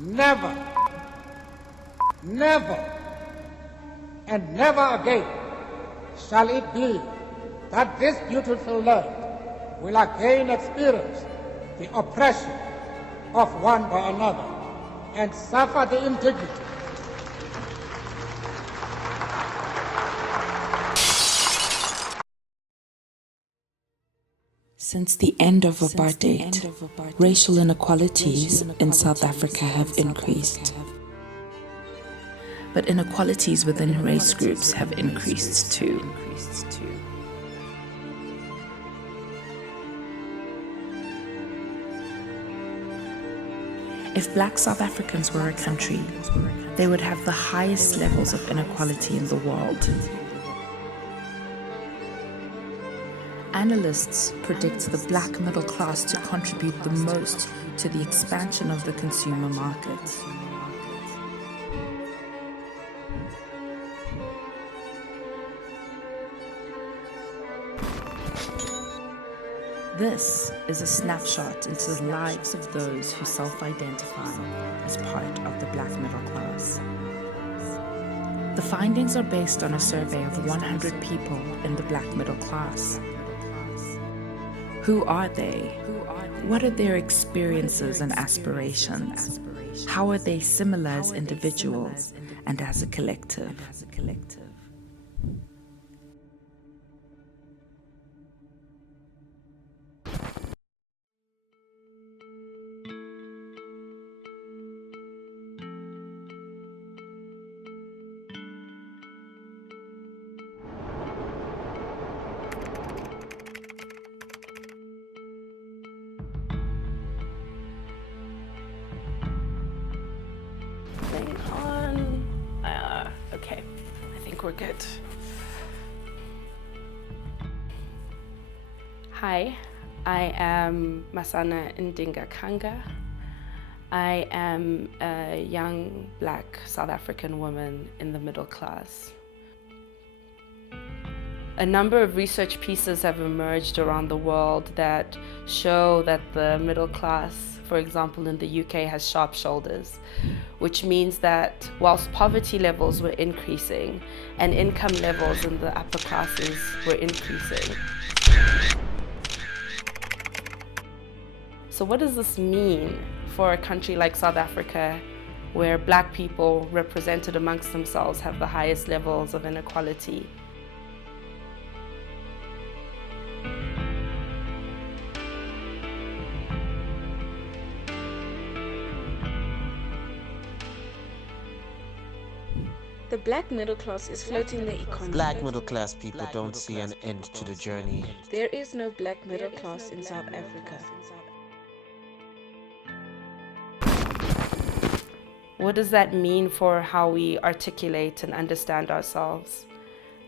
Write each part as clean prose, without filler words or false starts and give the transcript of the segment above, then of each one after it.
Never, never, and never again shall it be that this beautiful land will again experience the oppression of one by another and suffer the indignity. Since the end of apartheid, racial inequalities in South Africa have increased. But inequalities within race groups have increased too. If Black South Africans were a country, they would have the highest levels of inequality in the world. Analysts predict the black middle class to contribute the most to the expansion of the consumer market. This is a snapshot into the lives of those who self-identify as part of the black middle class. The findings are based on a survey of 100 people in the black middle class. Who are they? What are their experiences and aspirations? How are they similar as individuals and as a collective? Okay, I think we're good. Hi, I am Masana Ndingakanga. I am a young black South African woman in the middle class. A number of research pieces have emerged around the world that show that the middle class, for example, in the UK, has sharp shoulders, which means that whilst poverty levels were increasing and income levels in the upper classes were increasing. So what does this mean for a country like South Africa, where black people represented amongst themselves have the highest levels of inequality? The black middle class is floating the economy. Black middle class people don't see an end to the journey. There is no black middle class in South Africa. What does that mean for how we articulate and understand ourselves?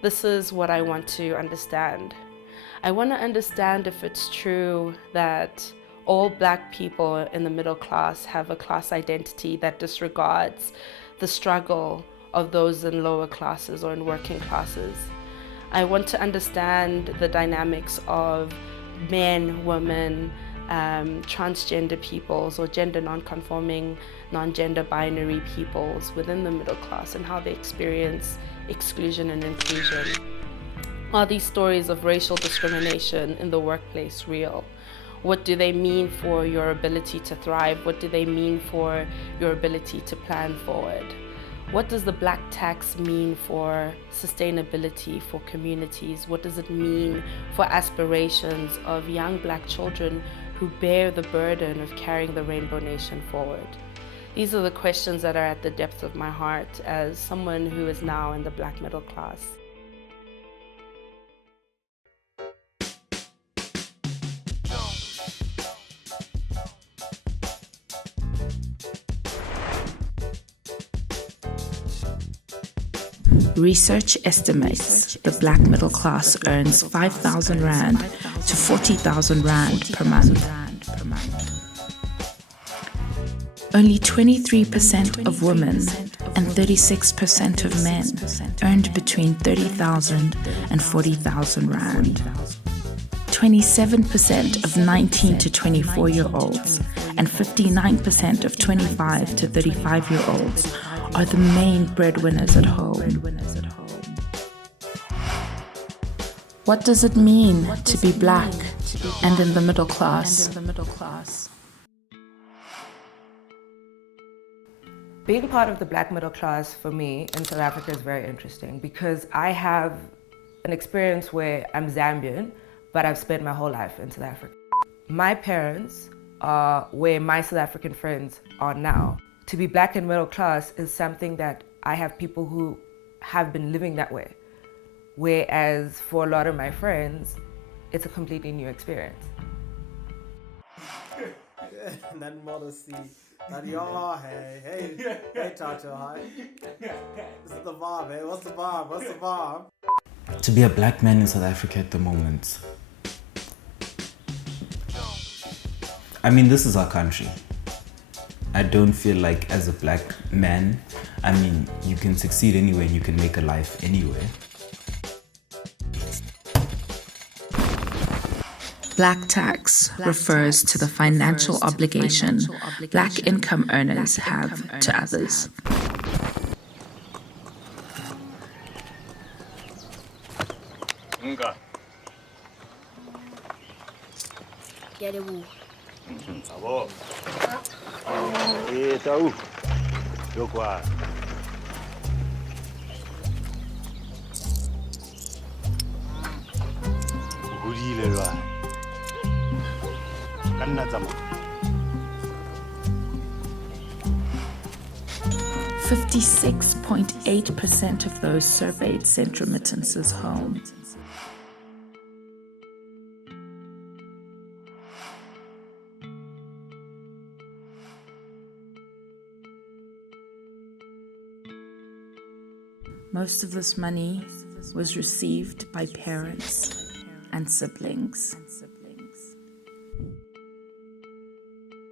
This is what I want to understand. I want to understand if it's true that all black people in the middle class have a class identity that disregards the struggle of those in lower classes or in working classes. I want to understand the dynamics of men, women, transgender peoples or gender non-conforming, non-gender binary peoples within the middle class and how they experience exclusion and inclusion. Are these stories of racial discrimination in the workplace real? What do they mean for your ability to thrive? What do they mean for your ability to plan forward? What does the black tax mean for sustainability for communities? What does it mean for aspirations of young black children who bear the burden of carrying the Rainbow Nation forward? These are the questions that are at the depth of my heart as someone who is now in the black middle class. Research estimates the black middle class earns 5,000 Rand to 40,000 Rand per month. Only 23% of women and 36% of men earned between 30,000 and 40,000 Rand. 27% of 19 to 24-year-olds and 59% of 25 to 35-year-olds are the main breadwinners at home. What does it mean to be Black and in the middle class? Being part of the Black middle class for me in South Africa is very interesting because I have an experience where I'm Zambian, but I've spent my whole life in South Africa. My parents are where my South African friends are now. To be Black and middle class is something that I have people who have been living that way. Whereas for a lot of my friends, it's a completely new experience. That modesty, that hey, Tacho, hi. This is the vibe, hey, what's the vibe? To be a Black man in South Africa at the moment, I mean, this is our country. I don't feel like as a Black man, I mean, you can succeed anywhere and you can make a life anywhere. Black tax refers to the financial obligation Black income earners have to others. .8% of those surveyed sent remittances home. Most of this money was received by parents and siblings.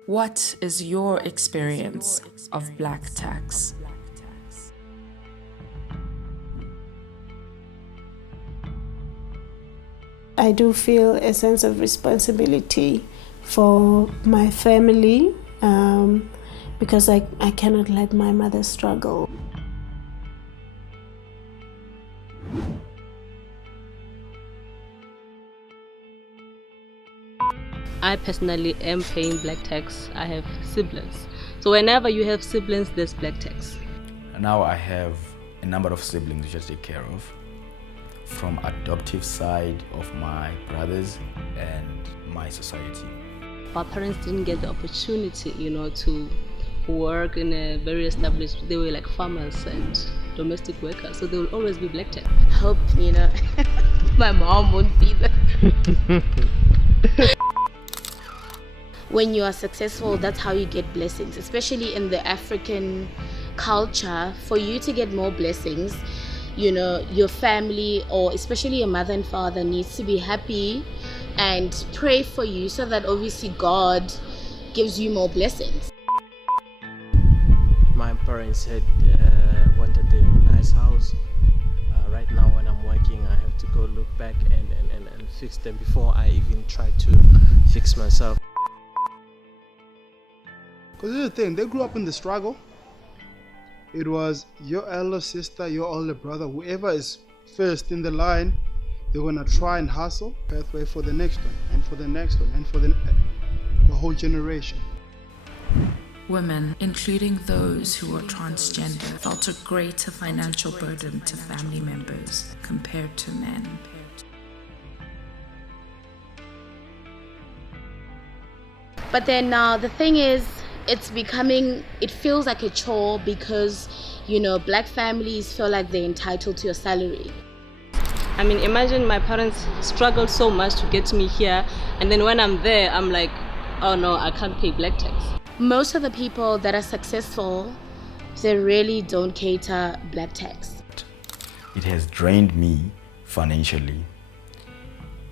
What is your experience of Black tax? I do feel a sense of responsibility for my family because I cannot let my mother struggle. I personally am paying Black tax. I have siblings. So whenever you have siblings, there's Black tax. Now I have a number of siblings which I take care of, from adoptive side of my brothers and my society. Our parents didn't get the opportunity, to work in a very established, they were like farmers and domestic workers, so there will always be Black tax. Hope, my mom won't see that. When you are successful, that's how you get blessings, especially in the African culture. For you to get more blessings, your family, or especially your mother and father, needs to be happy and pray for you so that obviously God gives you more blessings. My parents had wanted a nice house. Right now when I'm working, I have to go look back and fix them before I even try to fix myself. Because here's the thing, they grew up in the struggle. It was your elder sister, your older brother, whoever is first in the line, they're gonna try and hustle pathway for the next one, and for the next one, and for the whole generation. Women, including those who are transgender, felt a greater financial burden to family members compared to men. But then the thing is, it feels like a chore because, Black families feel like they're entitled to your salary. I mean, imagine my parents struggled so much to get me here, and then when I'm there, I'm like, oh no, I can't pay Black tax. Most of the people that are successful, they really don't cater Black tax. It has drained me financially.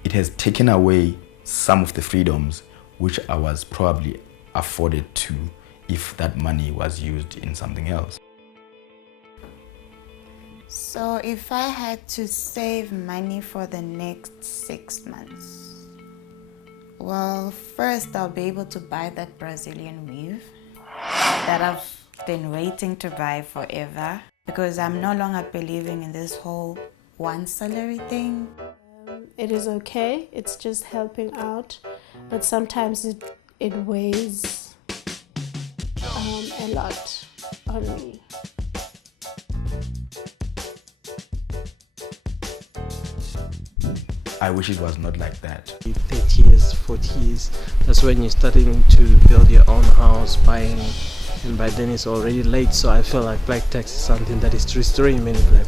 It has taken away some of the freedoms which I was probably afforded to if that money was used in something else. So if I had to save money for the next 6 months, Well, first I'll be able to buy that Brazilian weave that I've been waiting to buy forever, because I'm no longer believing in this whole one salary thing. It is okay, it's just helping out, but sometimes it weighs a lot on me. I wish it was not like that. 30 years, 40 years, that's when you're starting to build your own house, buying, and by then it's already late. So I feel like black tax is something that is destroying many black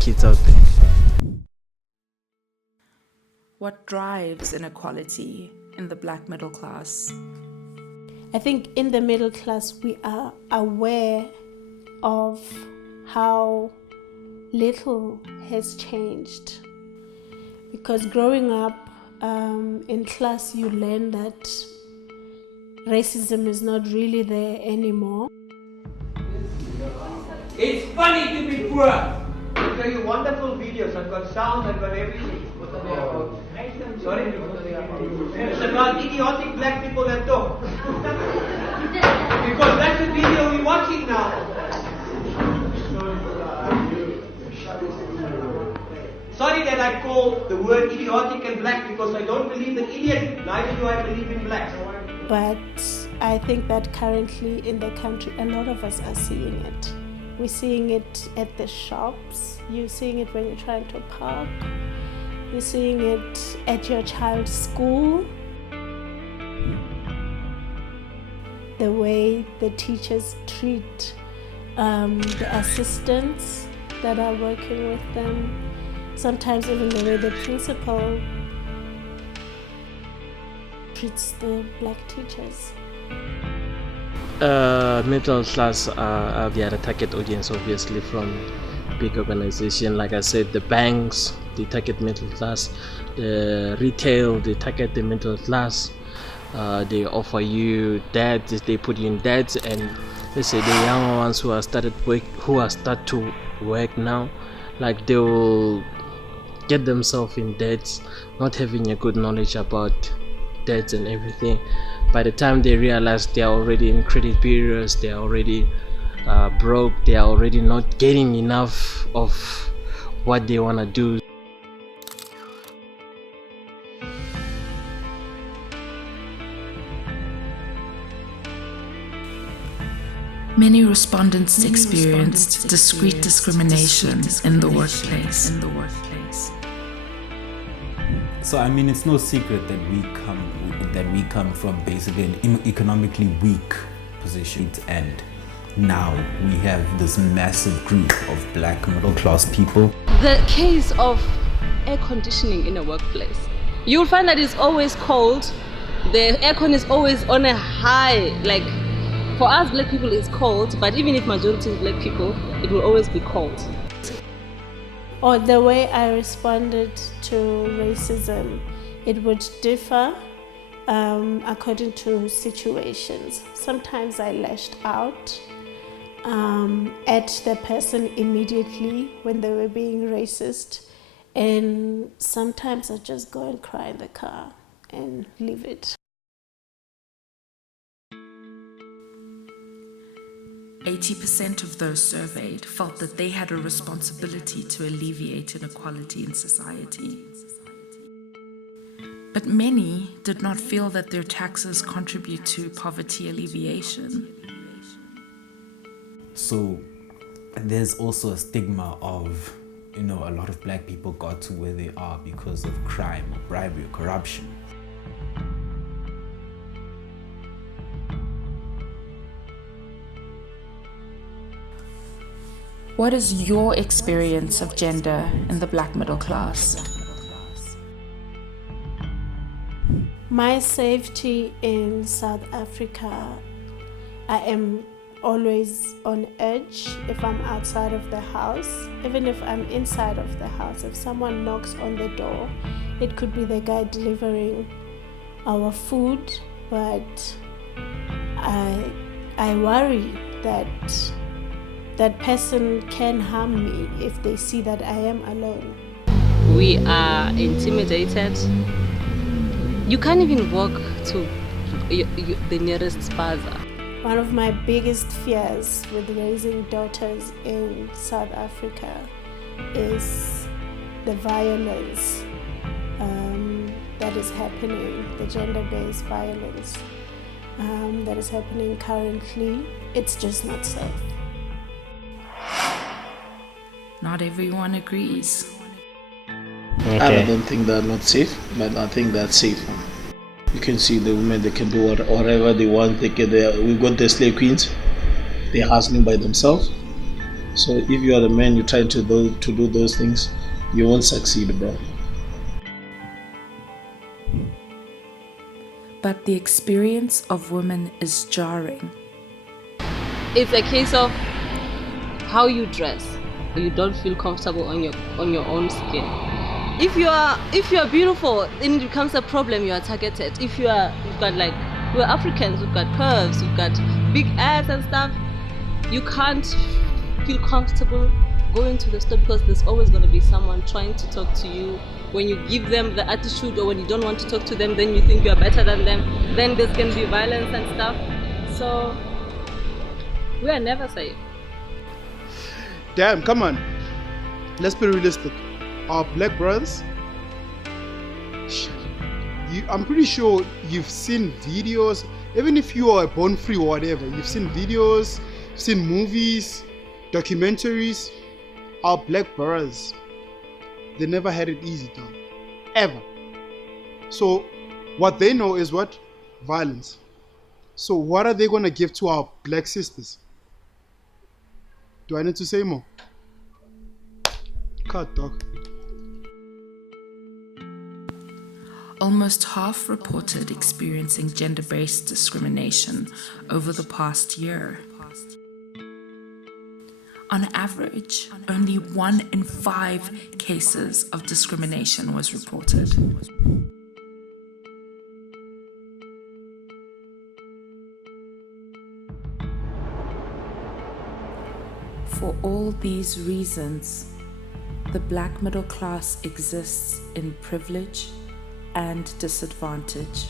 kids out there. What drives inequality in the black middle class? I think in the middle class we are aware of how little has changed. Because growing up in class, you learn that racism is not really there anymore. It's funny to be poor. I'll show you wonderful videos. I've got sound, I've got everything. Sorry? It's about idiotic black people that talk. Because that's the video we're watching now. Sorry that I call the word idiotic and black, because I don't believe in idiots, neither do I believe in blacks. But I think that currently in the country, a lot of us are seeing it. We're seeing it at the shops, you're seeing it when you're trying to park, you're seeing it at your child's school. The way the teachers treat the assistants that are working with them. Sometimes even the way the principal treats the black teachers. Middle class are the other target audience, obviously, from big organization. Like I said, the banks, they target middle class. The retail, they target the middle class. They offer you debt, they put you in debt, and let's say the young ones who are start to work now, like they will get themselves in debt, not having a good knowledge about debts and everything. By the time they realize they are already in credit bureaus, they are already broke, they are already not getting enough of what they want to do. Many respondents experienced discrete discrimination in the workplace. So I mean, it's no secret that we come from basically an economically weak position, and now we have this massive group of black middle class people. The case of air conditioning in a workplace, you'll find that it's always cold. The aircon is always on a high. Like for us black people, it's cold, but even if majority is black people, it will always be cold. Or the way I responded to racism, it would differ according to situations. Sometimes I lashed out at the person immediately when they were being racist, and sometimes I just go and cry in the car and leave it. 80% of those surveyed felt that they had a responsibility to alleviate inequality in society. But many did not feel that their taxes contribute to poverty alleviation. So there's also a stigma of, a lot of black people got to where they are because of crime or bribery or corruption. What is your experience of gender in the black middle class? My safety in South Africa, I am always on edge if I'm outside of the house. Even if I'm inside of the house, if someone knocks on the door, it could be the guy delivering our food, but I worry that that person can harm me if they see that I am alone. We are intimidated. You can't even walk to the nearest spaza. One of my biggest fears with raising daughters in South Africa is the violence that is happening, the gender-based violence that is happening currently. It's just not safe. Not everyone agrees. Okay. I don't think they're not safe, but I think that's safe. You can see the women, they can do whatever they want. We've got the slave queens, they're hustling by themselves. So if you are the man, you try to do those things, you won't succeed, bro. But the experience of women is jarring. It's a case of how you dress. You don't feel comfortable on your own skin. If you are beautiful, then it becomes a problem. You are targeted. We're Africans, we've got curves, we've got big ass and stuff. You can't feel comfortable going to the store because there's always going to be someone trying to talk to you. When you give them the attitude, or when you don't want to talk to them, then you think you are better than them. Then there can be violence and stuff. So we are never safe. Damn, come on. Let's be realistic. Our black brothers, I'm pretty sure you've seen videos, even if you are born free or whatever, you've seen videos, you've seen movies, documentaries. Our black brothers, they never had it easy, dog. Ever. So what they know is what? Violence. So what are they going to give to our black sisters? Do I need to say more? Cut, dog. Almost half reported experiencing gender-based discrimination over the past year. On average, only 1 in 5 cases of discrimination was reported. For all these reasons, the black middle class exists in privilege and disadvantage.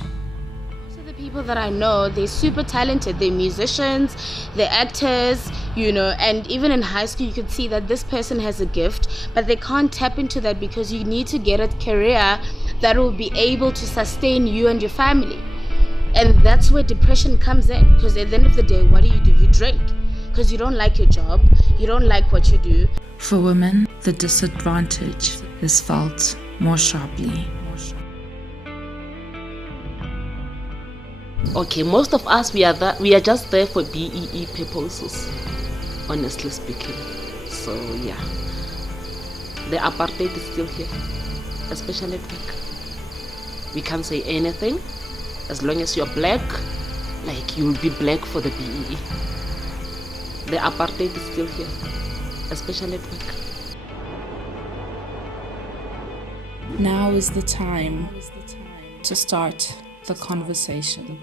Most of the people that I know, they're super talented. They're musicians, they're actors, and even in high school you could see that this person has a gift, but they can't tap into that because you need to get a career that will be able to sustain you and your family. And that's where depression comes in, because at the end of the day, what do? You drink because you don't like your job, you don't like what you do. For women, the disadvantage is felt more sharply. Okay, most of us, we are just there for BEE purposes, honestly speaking. So yeah, the apartheid is still here, especially at work. We can't say anything. As long as you're black, you will be black for the BEE. The apartheid is still here, especially at work. Now is the time to start the conversation.